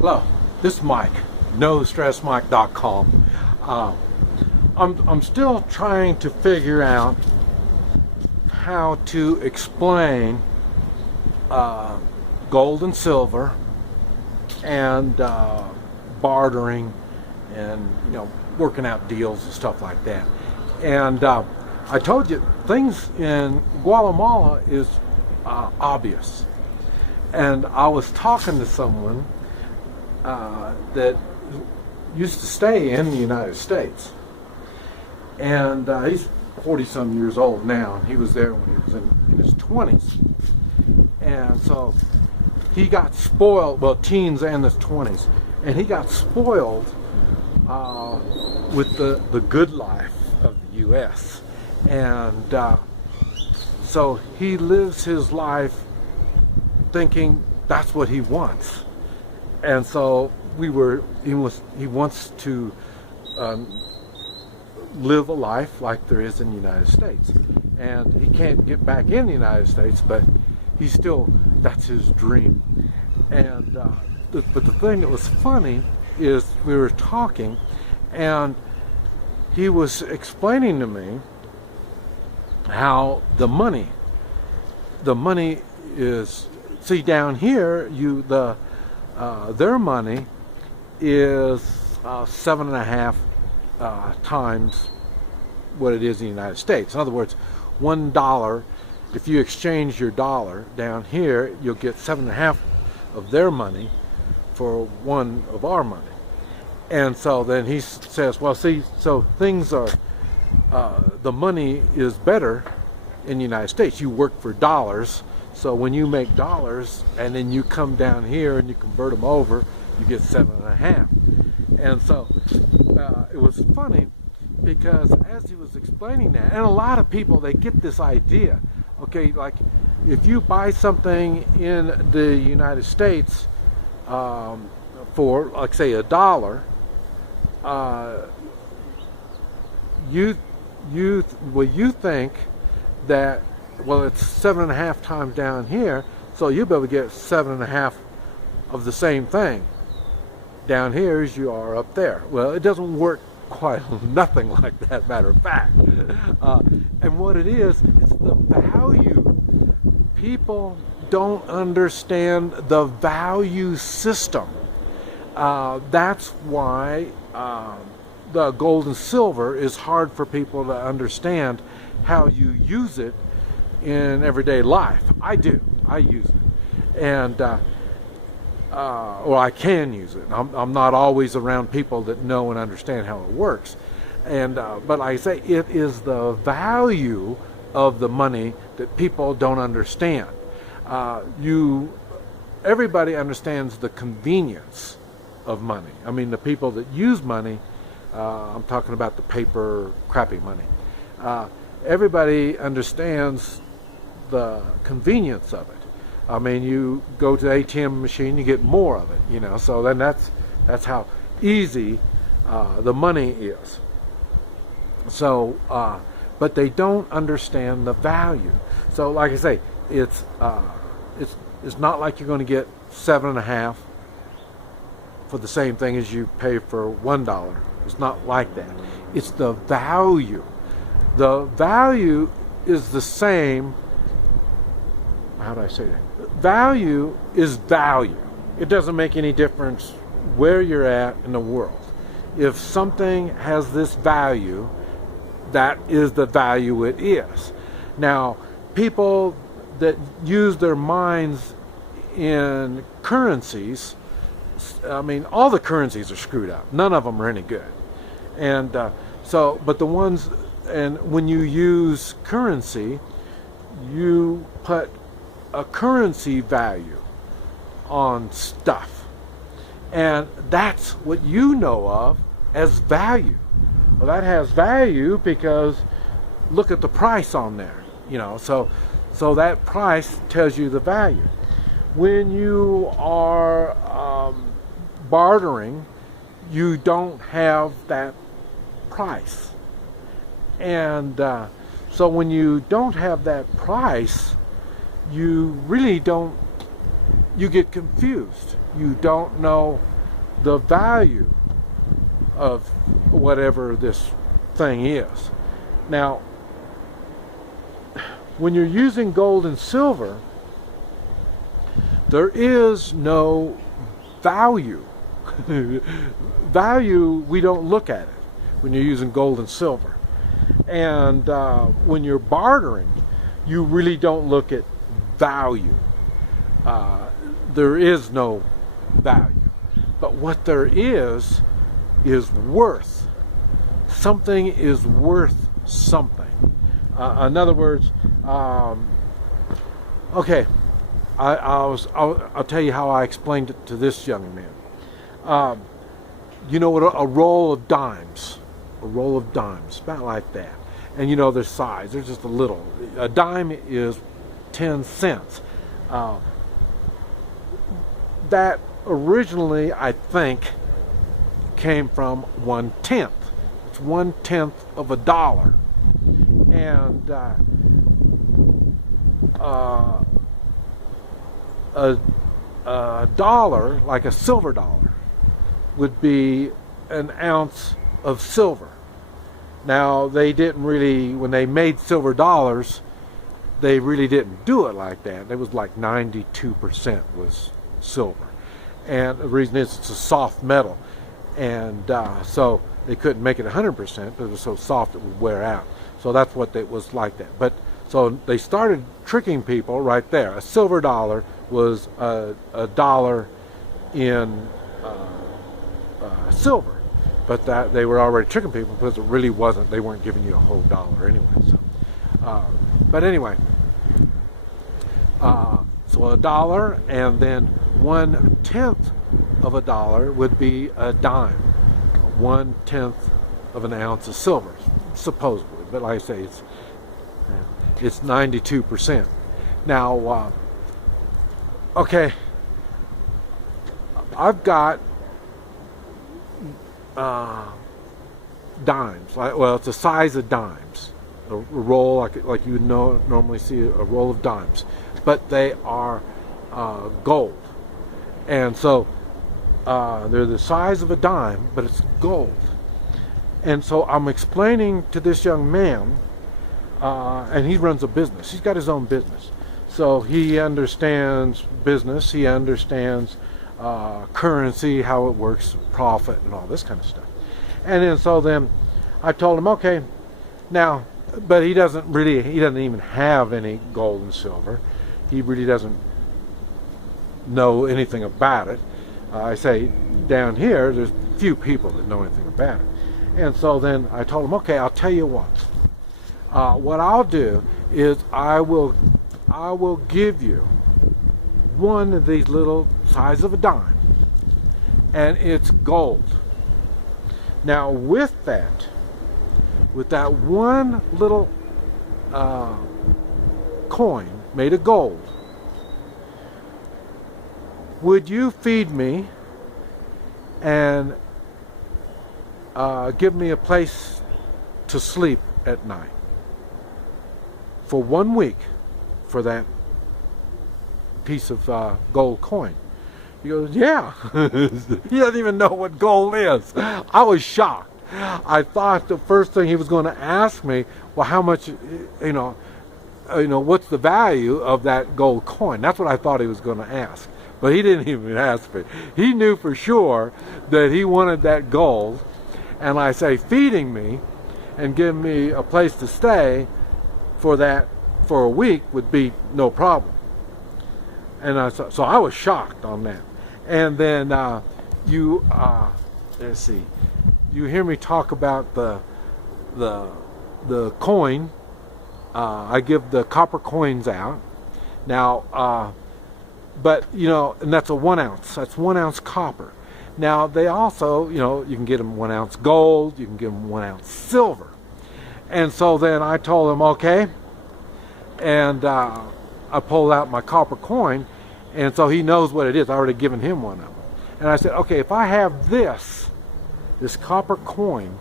Hello, this is Mike, NoStressMike.com. I'm still trying to figure out how to explain gold and silver and bartering and working out deals and stuff like that. And I told you things in Guatemala is obvious. And I was talking to someone that used to stay in the United States, and he's 40-some years old now, and he was there when he was in his 20s, and so he got spoiled, well, teens and his 20s, and he got spoiled with the good life of the U.S., and so he lives his life thinking that's what he wants. And so he wants to live a life like there is in the United States, and he can't get back in the United States, but that's his dream. And but the thing that was funny is we were talking, and he was explaining to me how the money is, see, down here their money is 7.5 times what it is in the United States. In other words, $1, if you exchange your dollar down here, you'll get 7.5 of their money for 1 of our money. And so then he says, well, see, so things are, the money is better in the United States. You work for dollars. So when you make dollars and then you come down here and you convert them over, you get 7.5. And so it was funny because as he was explaining that, and a lot of people, they get this idea, okay, like if you buy something in the United States for, like, say, $1, you think that, well, it's 7.5 times down here, so you'll be able to get 7.5 of the same thing down here as you are up there. Well, it doesn't work quite nothing like that, matter of fact. And what it is, it's the value. People don't understand the value system. That's why the gold and silver is hard for people to understand how you use it in everyday life. I do. I use it, and or I can use it. I'm not always around people that know and understand how it works, and but like I say, it is the value of the money that people don't understand. Everybody understands the convenience of money. I mean, the people that use money, I'm talking about the paper, crappy money. Everybody understands the convenience of it. I mean, you go to the ATM machine, you get more of it, so then that's how easy the money is. So but they don't understand the value. So like I say, it's not like you're going to get 7.5 for the same thing as you pay for $1. It's not like that. It's the value. The value is the same. How do I say that? Value is value. It doesn't make any difference where you're at in the world. If something has this value, that is the value it is. Now, people that use their minds in currencies, I mean, all the currencies are screwed up. None of them are any good. And but the ones, and when you use currency, you put a currency value on stuff, and that's what you know of as value. Well, that has value because look at the price on there, so that price tells you the value. When you are bartering, you don't have that price, and so when you don't have that price, you really don't you get confused. You don't know the value of whatever this thing is. Now, when you're using gold and silver, there is no value. Value, we don't look at it when you're using gold and silver. And when you're bartering, you really don't look at value. There is no value. But what there is worth. Something is worth something. In other words, okay, I'll tell you how I explained it to this young man. You know what a roll of dimes, about like that. And you know their size, they're just a little. A dime is 10 cents. That originally, I think, came from 1/10. It's 1/10 of a dollar. And a dollar, like a silver dollar, would be an ounce of silver. Now, they didn't really, when they made silver dollars, they really didn't do it like that. It was like 92% was silver. And the reason is it's a soft metal. And so they couldn't make it 100% because it was so soft it would wear out. So that's what it was like that. But so they started tricking people right there. A silver dollar was a dollar in silver. But that they were already tricking people because it really wasn't. They weren't giving you a whole dollar anyway. So, but anyway, so a dollar, and then 1/10 of a dollar would be a dime. 1/10 of an ounce of silver, supposedly. But like I say, it's 92%. Now, okay, I've got dimes. Well, it's the size of dimes. A roll, like you would normally see a roll of dimes, but they are gold, and so they're the size of a dime, but it's gold. And so I'm explaining to this young man, and he runs a business. He's got his own business, so he understands business. He understands currency, how it works, profit, and all this kind of stuff. And then I told him, okay, now, but he doesn't even have any gold and silver. He really doesn't know anything about it. I say down here, there's few people that know anything about it. And so then I told him, okay, I'll tell you what. What I'll do is I will give you one of these little size of a dime, and it's gold. Now with that one little coin made of gold, would you feed me and give me a place to sleep at night for 1 week for that piece of gold coin? He goes, yeah. He doesn't even know what gold is. I was shocked. I thought the first thing he was going to ask me, well, how much, what's the value of that gold coin? That's what I thought he was going to ask. But he didn't even ask me. He knew for sure that he wanted that gold. And I say, feeding me and giving me a place to stay for a week would be no problem. And so I was shocked on that. And then let's see, you hear me talk about the coin. I give the copper coins out now, but and that's a 1 ounce. That's 1 ounce copper. Now they also, you can get them 1 ounce gold. You can give them 1 ounce silver. And so then I told him, okay, and I pulled out my copper coin, and so he knows what it is. I already given him one of them. And I said, okay, if I have this copper coin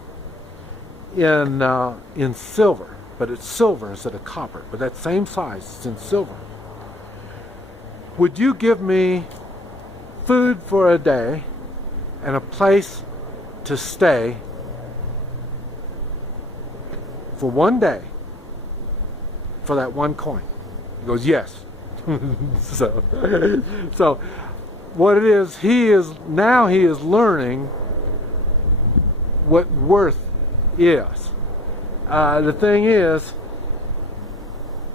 in silver, but it's silver instead of copper, but that same size, it's in silver. would you give me food for a day and a place to stay for one day for that one coin? He goes, yes. So what it is, he is learning what worth is. The thing is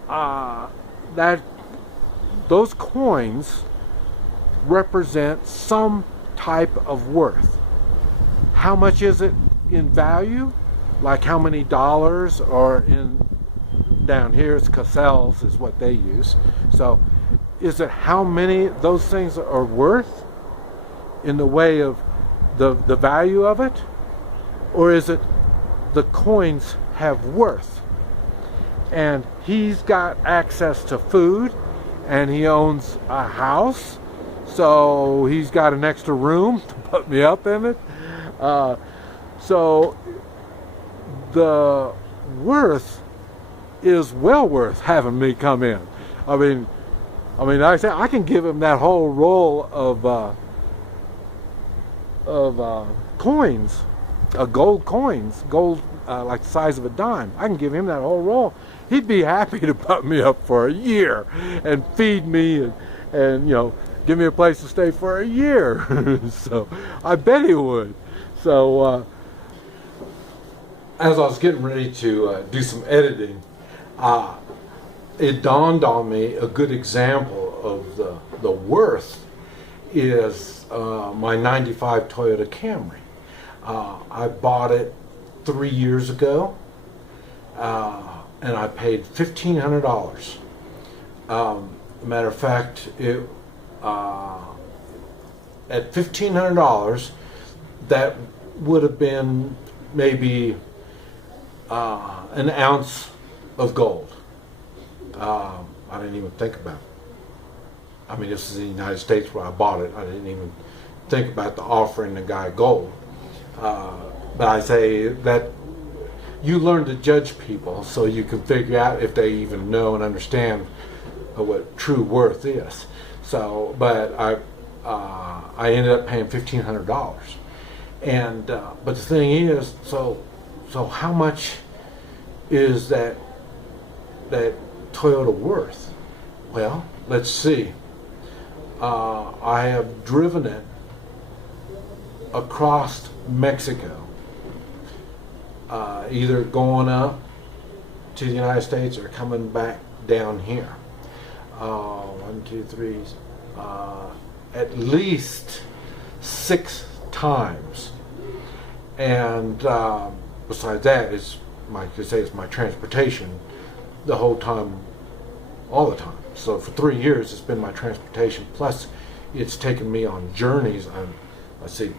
that those coins represent some type of worth. How much is it in value? Like how many dollars, or in down here it's Cassels is what they use. So is it how many those things are worth in the way of the value of it? Or is it the coins have worth? And he's got access to food, and he owns a house, so he's got an extra room to put me up in it. So the worth is well worth having me come in. I mean, like I say, I can give him that whole roll of coins, gold coins, like the size of a dime. I can give him that whole roll. He'd be happy to put me up for a year and feed me and give me a place to stay for a year. So I bet he would. So as I was getting ready to do some editing, it dawned on me a good example of the worth is my '95 Toyota Camry. I bought it 3 years ago, and I paid $1,500. Matter of fact, at $1,500, that would have been maybe an ounce of gold. I didn't even think about it. I mean, this is the United States where I bought it. I didn't even think about the offering the guy gold. But I say that you learn to judge people so you can figure out if they even know and understand what true worth is. So, but I ended up paying $1,500, and but the thing is, so how much is that Toyota worth? Well, let's see. I have driven it across Mexico, either going up to the United States or coming back down here. 1, 2, 3, at least 6 times. And besides that, it's my transportation the whole time, all the time. So for 3 years, it's been my transportation. Plus, it's taken me on journeys. Let's see,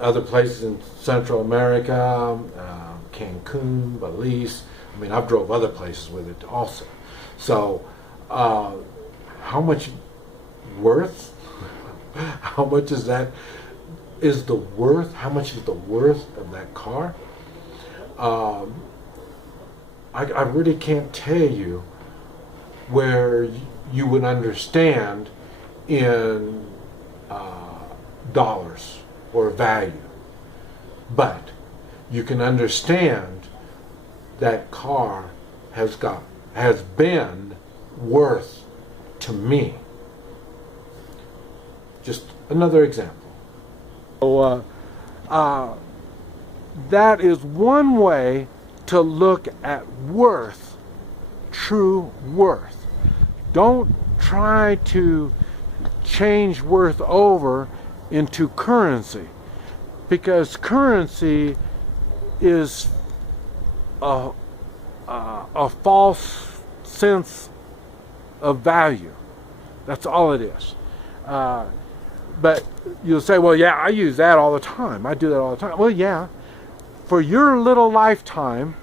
other places in Central America, Cancun, Belize. I mean, I've drove other places with it also. So, how much worth? How much is that? Is the worth? How much is the worth of that car? I really can't tell you where you would understand in dollars or value, but you can understand that car has been worth to me. Just another example. So that is one way to look at worth, true worth. Don't try to change worth over into currency, because currency is a false sense of value. That's all it is. But you'll say, well, yeah, I use that all the time. I do that all the time. Well, yeah, for your little lifetime,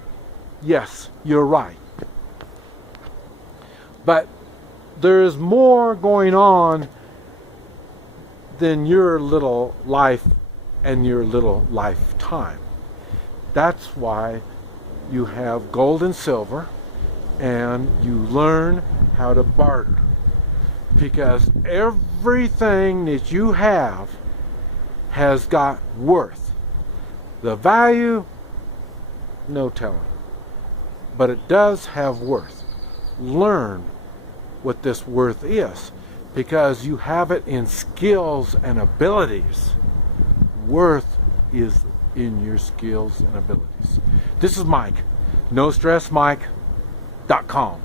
yes, you're right. But there is more going on than your little life and your little lifetime. That's why you have gold and silver, and you learn how to barter. because everything that you have has got worth. The value, no telling, but it does have worth. Learn what this worth is, because you have it in skills and abilities. Worth is in your skills and abilities. This is Mike, NoStressMike.com.